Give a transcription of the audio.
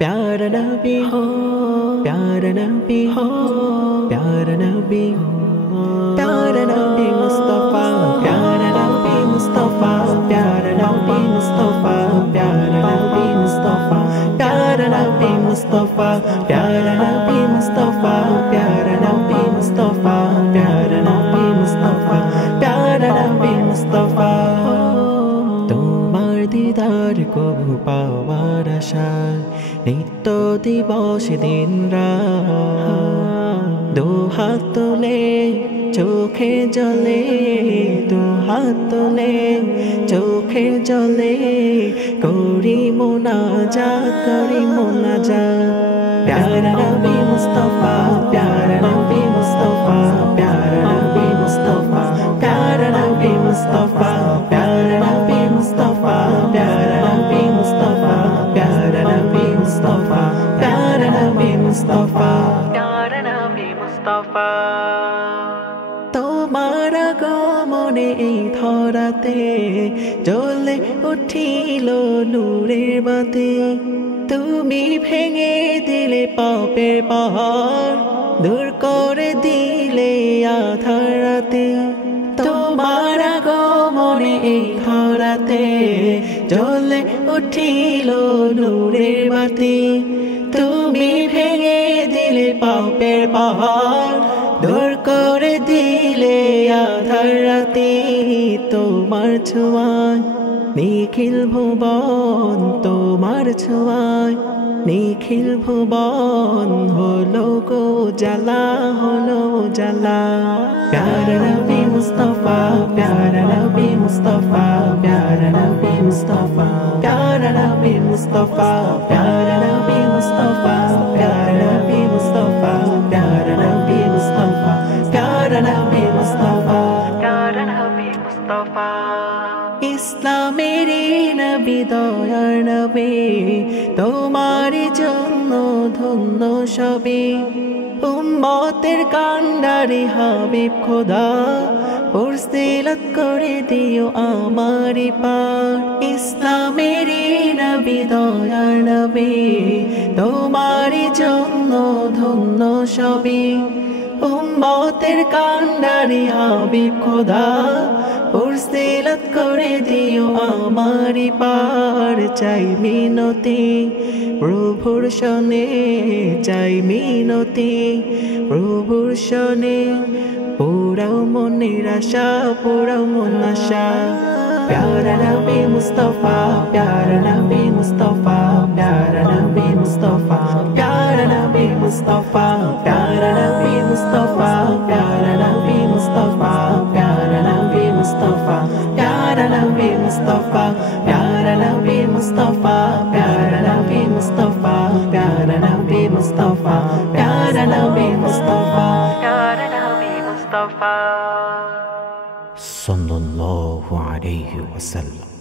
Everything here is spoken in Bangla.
प्यारा नबी हो, प्यारा नबी हो, प्यारा नबी हो, प्यारा नबी मुस्तफा, प्यारा नबी मुस्तफा, प्यारा नबी मुस्तफा, प्यारा नबी मुस्तफा, प्यारा नबी मुस्तफा, प्यारा नबी मुस्तफा, प्यारा नबी मुस्तफा, प्यारा नबी मुस्तफा, प्यारा नबी मुस्तफा। তোমার দিদার কবু পাওয়ার আশায় নিত্য দিবস দিন রাত দুহাত তুলে চোখে জলে, দুহাত তুলে চোখে জলে করি মোনাজাত, করি মোনাজাত। প্যারা নবী মুস্তফা, প্যারা নবী মুস্তফা, প্যারা নবী মুস্তফা, প্যারা নবী মুস্তফা, প্যারা নবী মুস্তফা, প্যারা নবী মুস্তফা, প্যারা নবী মুস্তফা, প্যারা নবী মুস্তফা, প্যারা নবী মুস্তফা। তোমার আগমনে এই ধরাতে জ্বলে উঠিল নূরের বাতি, তুমি ভেঙে দিলে পাপের পাহাড়, দূর করে দিলে আধার রাতে। তোমার আগমনে এই ধরাতে জ্বলে উঠিল নূরের বাতি, তুমি ভেঙে দিলে পাপের পাহাড়, দূর করে দিলে আধার রাতে। তোমার ছোঁয়ায় নিখিল ভুবন, তোমার ছোঁয়ায় নিখিল ভুবন হলো গো জ্বালা, হলো জ্বালা। প্যারা নবী মুস্তফা, প্যারা নবী মুস্তফা, প্যারা নবী মুস্তফা, প্যারা নবী মুস্তফা, প্যারা নবী মুস্তফা, প্যারা নবী মুস্তফা, প্যারা নবী মুস্তফা, প্যারা নবী মুস্তফা, প্যারা নবী মুস্তফা। ইসলামের নবী দয়ার নবী, তোমার জন্য ধন্য সবে। উম্মতের কান্ডারে হাবিব খোদা, ফুরসিলত করে দিও আমার পার। ইসলামের নবী দয়ার নবী, তোমার জন্য ধন্য সবে। উম্মতের কান্ডারে হাবিব খোদা, ফুরসিলত করে দিও আমার পার। চাই মিনতি প্রভুর শনে, চাই মিনতি প্রভুর শনে, পুরাও মনের আশা, পুরাও মন আশা। প্যারা নবী মুস্তফা, প্যারা নবী মুস্তফা, প্যারা নবী মুস্তফা, প্যারা নবী মুস্তফা, প্যারা নবী মুস্তফা, প্যারা নবী মুস্তফা, প্যারা নবী মুস্তফা, প্যারা নবী মুস্তফা, প্যারা নবী মুস্তফা, প্যারা নবী মুস্তফা, প্যারা নবী মুস্তফা, প্যারা নবী মুস্তফা, প্যারা নবী মুস্তফা সাল্লাল্লাহু আলাইহি ওয়াসাল্লাম।